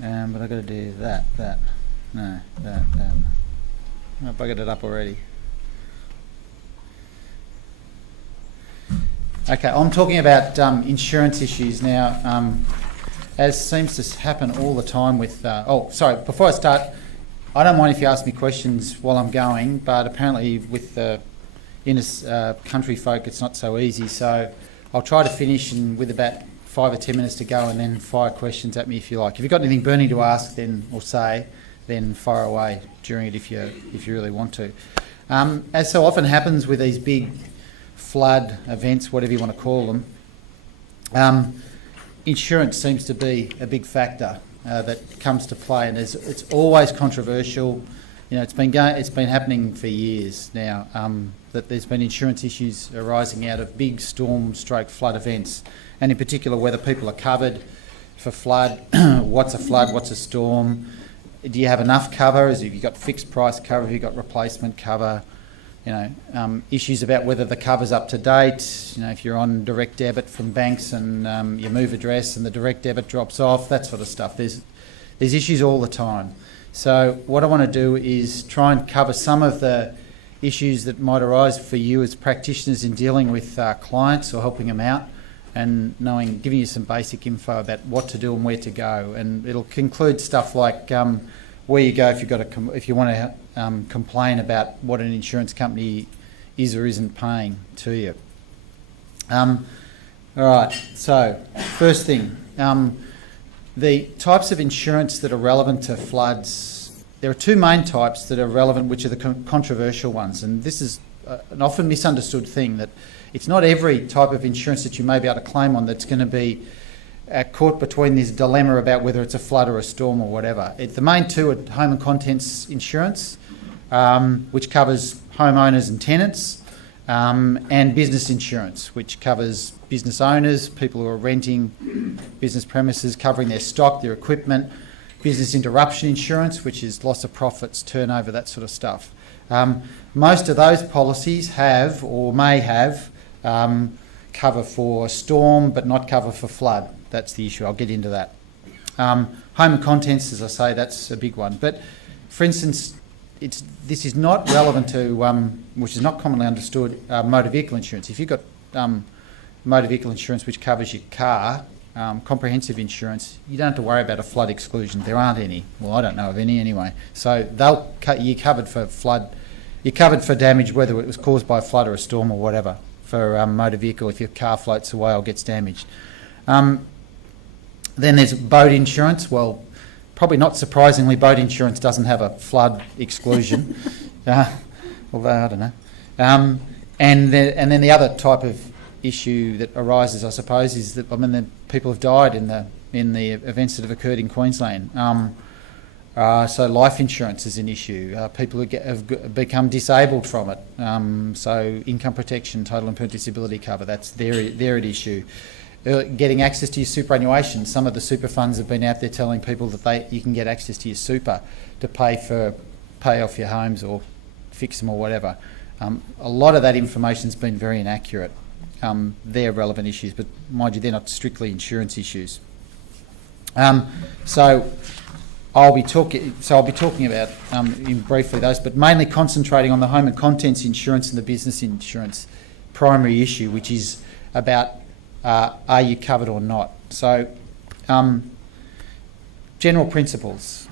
But I've got to do that. No, that. I buggered it up already. Okay, I'm talking about insurance issues now, as seems to happen all the time with... before I start, I don't mind if you ask me questions while I'm going, but apparently with the inner country folk it's not so easy, so I'll try to finish and with about 5 or 10 minutes to go, and then fire questions at me if you like. If you've got anything burning to ask then fire away during it if you really want to. As so often happens with these big flood events, whatever you want to call them, insurance seems to be a big factor that comes to play, and it's always controversial. You know, it's been happening for years now, that there's been insurance issues arising out of big storm/flood events, and in particular whether people are covered for flood. What's a flood? What's a storm? Do you have enough cover? Have you got fixed price cover? Have you got replacement cover? You know, issues about whether the cover's up to date. You know, if you're on direct debit from banks and you move address and the direct debit drops off, that sort of stuff. There's issues all the time. So what I want to do is try and cover some of the issues that might arise for you as practitioners in dealing with clients or helping them out, and giving you some basic info about what to do and where to go. And it'll conclude stuff like where you go if you want to complain about what an insurance company is or isn't paying to you. All right. So first thing, the types of insurance that are relevant to floods. There are two main types that are relevant, which are the controversial ones, and this is an often misunderstood thing, that it's not every type of insurance that you may be able to claim on that's going to be caught between this dilemma about whether it's a flood or a storm or whatever. The main two are home and contents insurance, which covers homeowners and tenants, and business insurance, which covers business owners, people who are renting business premises, covering their stock, their equipment. Business interruption insurance, which is loss of profits, turnover, that sort of stuff. Most of those policies have or may have cover for storm, but not cover for flood. That's the issue. I'll get into that. Home and contents, as I say, that's a big one. But, for instance, this is not relevant to, which is not commonly understood, motor vehicle insurance. If you've got motor vehicle insurance which covers your car, comprehensive insurance, you don't have to worry about a flood exclusion. There aren't any. Well, I don't know of any anyway. So you're covered for flood. You're covered for damage, whether it was caused by a flood or a storm or whatever, for motor vehicle if your car floats away or gets damaged. Then there's boat insurance. Well, probably not surprisingly, boat insurance doesn't have a flood exclusion, although I don't know. And then the other type of issue that arises, I suppose, is that the people have died in the events that have occurred in Queensland. So life insurance is an issue. People who have become disabled from it. So income protection, total and permanent disability cover, that's they're at issue. Getting access to your superannuation. Some of the super funds have been out there telling people that you can get access to your super to pay off your homes or fix them or whatever. A lot of that information's been very inaccurate. They're relevant issues, but mind you, they're not strictly insurance issues. So I'll be talking about briefly those, but mainly concentrating on the home and contents insurance and the business insurance primary issue, which is about are you covered or not. So general principles.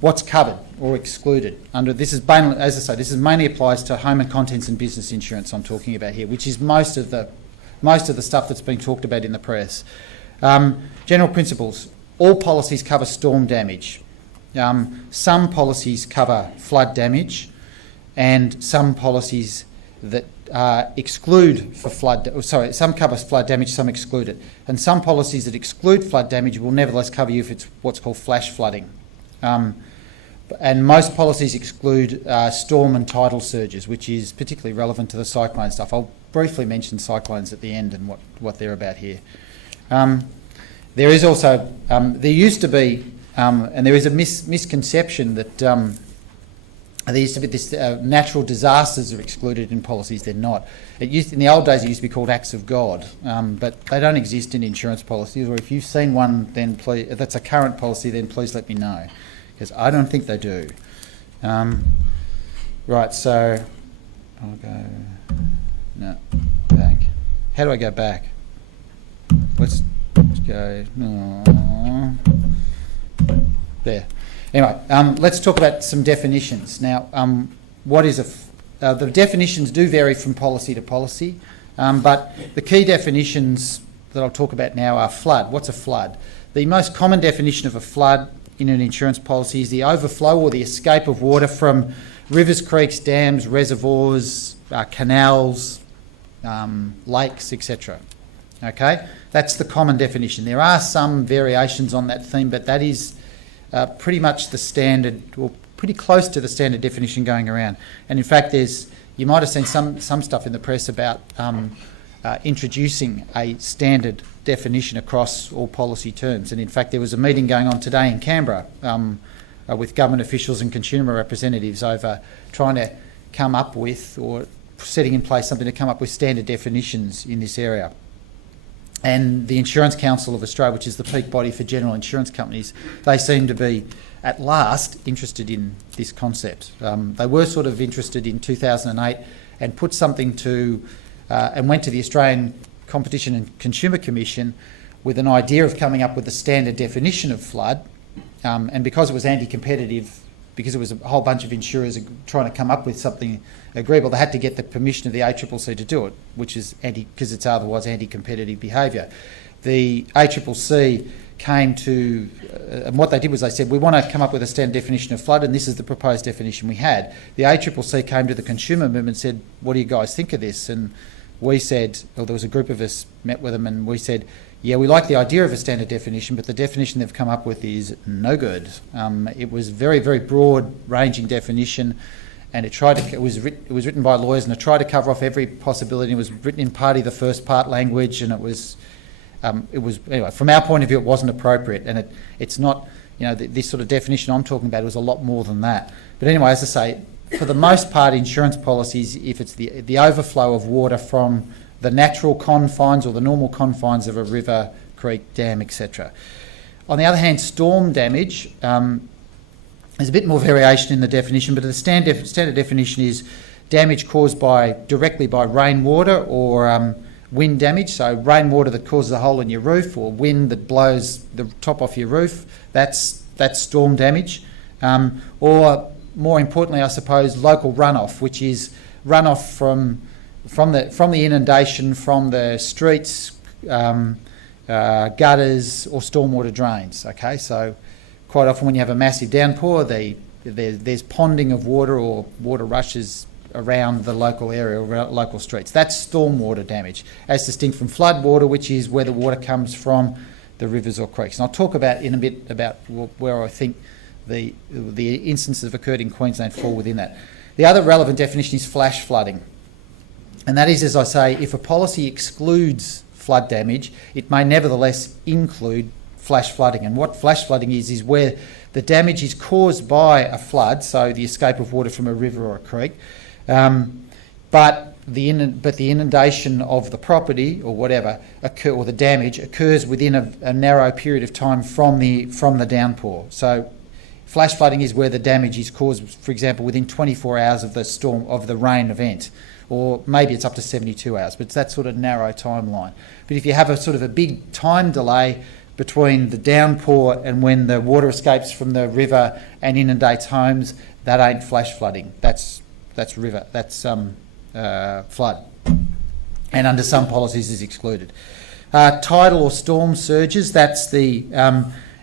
What's covered or excluded under this is mainly, as I say, this is mainly applies to home and contents and business insurance I'm talking about here, which is most of the stuff that's been talked about in the press. General principles: all policies cover storm damage. Some policies cover flood damage, and some policies that exclude for flood. Some cover flood damage, some exclude it, and some policies that exclude flood damage will nevertheless cover you if it's what's called flash flooding. And most policies exclude storm and tidal surges, which is particularly relevant to the cyclone stuff. I'll briefly mention cyclones at the end and what they're about here. There is also, there used to be, and there is a misconception that there used to be this natural disasters are excluded in policies. They're not. In the old days, it used to be called acts of God, but they don't exist in insurance policies. Or if you've seen one, then please, if that's a current policy, then please let me know, because I don't think they do. Right, so I'll go back. How do I go back? Let's go. There. Anyway, let's talk about some definitions. Now, what is the definitions do vary from policy to policy, but the key definitions that I'll talk about now are flood. What's a flood? The most common definition of a flood in an insurance policy is the overflow or the escape of water from rivers, creeks, dams, reservoirs, canals, lakes, etc. Okay, that's the common definition. There are some variations on that theme, but that is pretty much the standard, or pretty close to the standard definition going around. And in fact, you might have seen some stuff in the press about introducing a standard definition across all policy terms. And in fact, there was a meeting going on today in Canberra with government officials and consumer representatives over trying to come up with, or setting in place something to come up with standard definitions in this area. And the Insurance Council of Australia, which is the peak body for general insurance companies, they seem to be, at last, interested in this concept. They were sort of interested in 2008 and put something to, and went to the Australian Competition and Consumer Commission with an idea of coming up with a standard definition of flood. And because it was anti-competitive, because it was a whole bunch of insurers trying to come up with something agreeable, they had to get the permission of the ACCC to do it, which is because it's otherwise anti-competitive behaviour. The ACCC came to, and what they did was they said, we want to come up with a standard definition of flood, and this is the proposed definition we had. The ACCC came to the consumer movement and said, what do you guys think of this? And we said, well, there was a group of us met with them, and we said, yeah, we like the idea of a standard definition, but the definition they've come up with is no good. It was very, very broad-ranging definition, and it was written by lawyers, and it tried to cover off every possibility. It was written in partly the first part language, and it was anyway. From our point of view, it wasn't appropriate, and it's not. This sort of definition I'm talking about was a lot more than that. But anyway, as I say, for the most part, insurance policies, if it's the overflow of water from the natural confines or the normal confines of a river, creek, dam, etc. On the other hand, storm damage, there's a bit more variation in the definition, but the standard definition is damage caused directly by rainwater or wind damage. So rainwater that causes a hole in your roof, or wind that blows the top off your roof, that's storm damage. Or more importantly, I suppose, local runoff, which is runoff from the inundation, from the streets, gutters, or stormwater drains. Okay, so quite often when you have a massive downpour, there's ponding of water or water rushes around the local area, around local streets. That's stormwater damage, as distinct from flood water, which is where the water comes from the rivers or creeks. And I'll talk in a bit about where I think the instances that have occurred in Queensland fall within that. The other relevant definition is flash flooding. And that is, as I say, if a policy excludes flood damage, it may nevertheless include flash flooding. And what flash flooding is where the damage is caused by a flood, so the escape of water from a river or a creek, but the inundation of the property or whatever or the damage occurs within a narrow period of time from the downpour. So flash flooding is where the damage is caused, for example, within 24 hours of the rain event. Or maybe it's up to 72 hours, but it's that sort of narrow timeline. But if you have a sort of a big time delay between the downpour and when the water escapes from the river and inundates homes, that ain't flash flooding. That's river. That's flood. And under some policies is excluded. Tidal or storm surges. That's the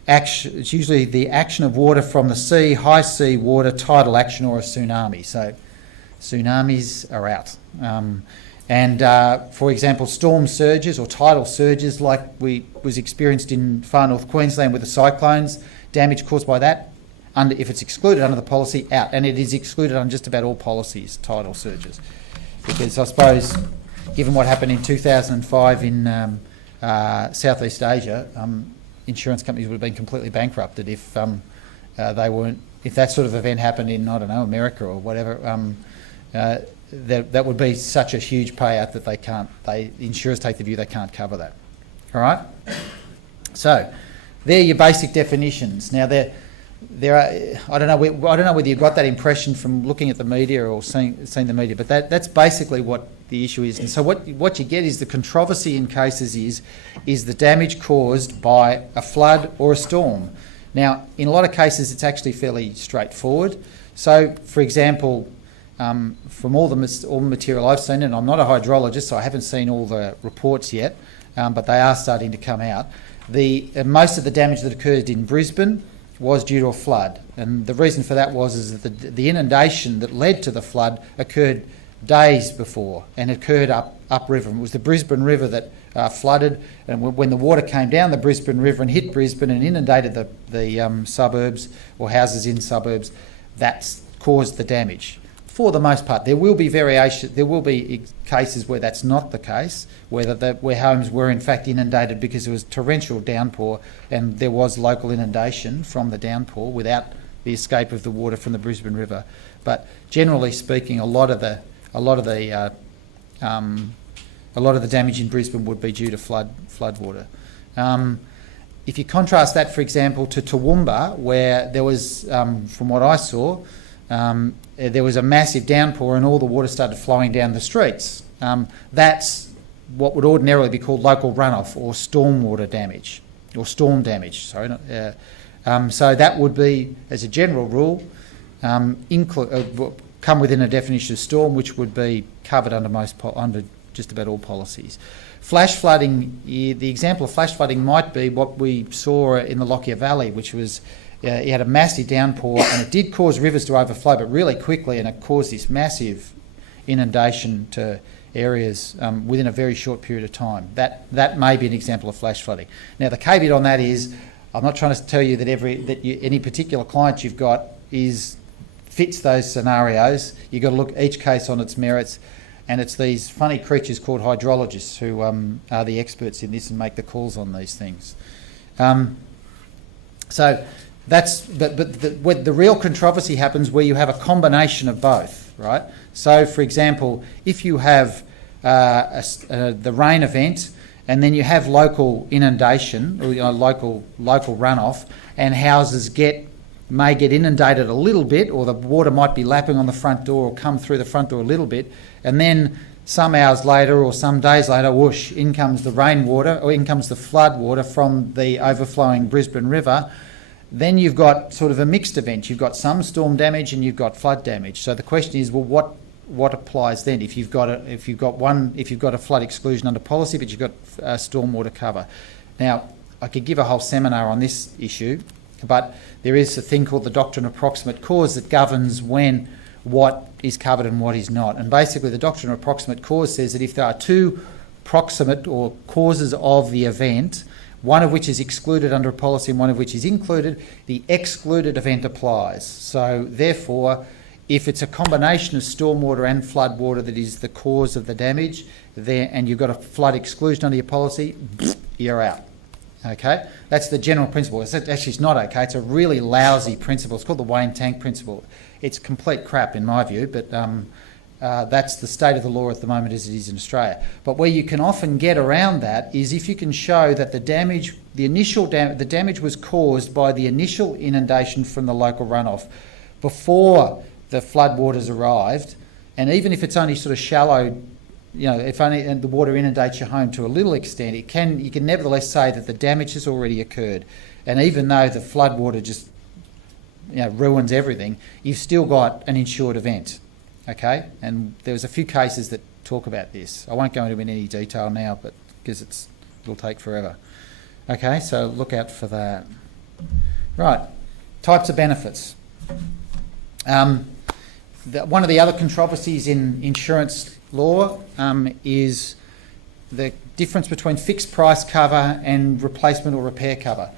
action. It's usually the action of water from the sea, high sea water, tidal action, or a tsunami. So tsunamis are out. For example, storm surges or tidal surges like was experienced in far north Queensland with the cyclones, damage caused by that, if it's excluded under the policy, out. And it is excluded on just about all policies, tidal surges. Because I suppose, given what happened in 2005 in Southeast Asia, insurance companies would have been completely bankrupted if they weren't if that sort of event happened in, I don't know, America or whatever, that would be such a huge payout that the insurers take the view they can't cover that. All right? So, they're your basic definitions. Now, there are, I don't know whether you got that impression from looking at the media or seeing the media, but that's basically what the issue is. And so what you get is the controversy in cases is the damage caused by a flood or a storm. Now, in a lot of cases, it's actually fairly straightforward. So, for example, from all the material I've seen, and I'm not a hydrologist, so I haven't seen all the reports yet, but they are starting to come out. Most of the damage that occurred in Brisbane was due to a flood, and the reason for that was that the inundation that led to the flood occurred days before and occurred upriver. It was the Brisbane River that flooded, and when the water came down the Brisbane River and hit Brisbane and inundated the suburbs or houses in suburbs, that's caused the damage. For the most part, there will be variation. There will be cases where that's not the case, where homes were in fact inundated because it was torrential downpour and there was local inundation from the downpour without the escape of the water from the Brisbane River. But generally speaking, a lot of the damage in Brisbane would be due to flood water. If you contrast that, for example, to Toowoomba, where there was, from what I saw, there was a massive downpour and all the water started flowing down the streets. That's what would ordinarily be called local runoff or stormwater damage, or storm damage. So that would be, as a general rule, come within a definition of storm, which would be covered under just about all policies. Flash flooding, the example of flash flooding might be what we saw in the Lockyer Valley, which was you had a massive downpour and it did cause rivers to overflow, but really quickly, and it caused this massive inundation to areas within a very short period of time. That may be an example of flash flooding. Now, the caveat on that is, I'm not trying to tell you that any particular client you've got fits those scenarios. You've got to look at each case on its merits, and it's these funny creatures called hydrologists who are the experts in this and make the calls on these things. So that's the real controversy happens where you have a combination of both, right? So, for example, if you have the rain event and then you have local inundation or local runoff, and houses may get inundated a little bit, or the water might be lapping on the front door or come through the front door a little bit, and then some hours later or some days later, whoosh, in comes the rainwater, or in comes the flood water from the overflowing Brisbane River. Then you've got sort of a mixed event. You've got some storm damage and you've got flood damage. So the question is, well, what applies then? If you've got a flood exclusion under policy, but you've got stormwater cover. Now, I could give a whole seminar on this issue, but there is a thing called the doctrine of proximate cause that governs what is covered and what is not. And basically, the doctrine of proximate cause says that if there are two proximate or causes of the event, one of which is excluded under a policy and one of which is included, the excluded event applies. So therefore, if it's a combination of stormwater and flood water that is the cause of the damage, and you've got a flood exclusion under your policy, you're out. Okay? That's the general principle. It's not okay. It's a really lousy principle. It's called the Wayne Tank principle. It's complete crap in my view, but that's the state of the law at the moment as it is in Australia. But where you can often get around that is if you can show that the damage was caused by the initial inundation from the local runoff before the floodwaters arrived, and even if it's only sort of shallow, if only the water inundates your home to a little extent, you can nevertheless say that the damage has already occurred. And even though the floodwater just ruins everything, you've still got an insured event. Okay, and there was a few cases that talk about this. I won't go into in any detail now, but because it'll take forever. Okay, so look out for that. Right, types of benefits. One of the other controversies in insurance law is the difference between fixed price cover and replacement or repair cover.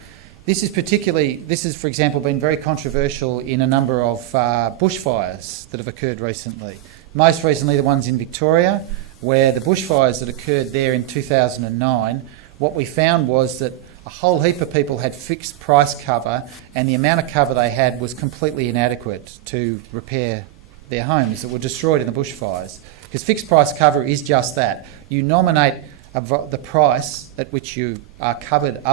This is, for example, been very controversial in a number of bushfires that have occurred recently. Most recently, the ones in Victoria, where the bushfires that occurred there in 2009 what we found was that a whole heap of people had fixed price cover, and the amount of cover they had was completely inadequate to repair their homes that were destroyed in the bushfires. Because fixed price cover is just that. You nominate the price at which you are covered up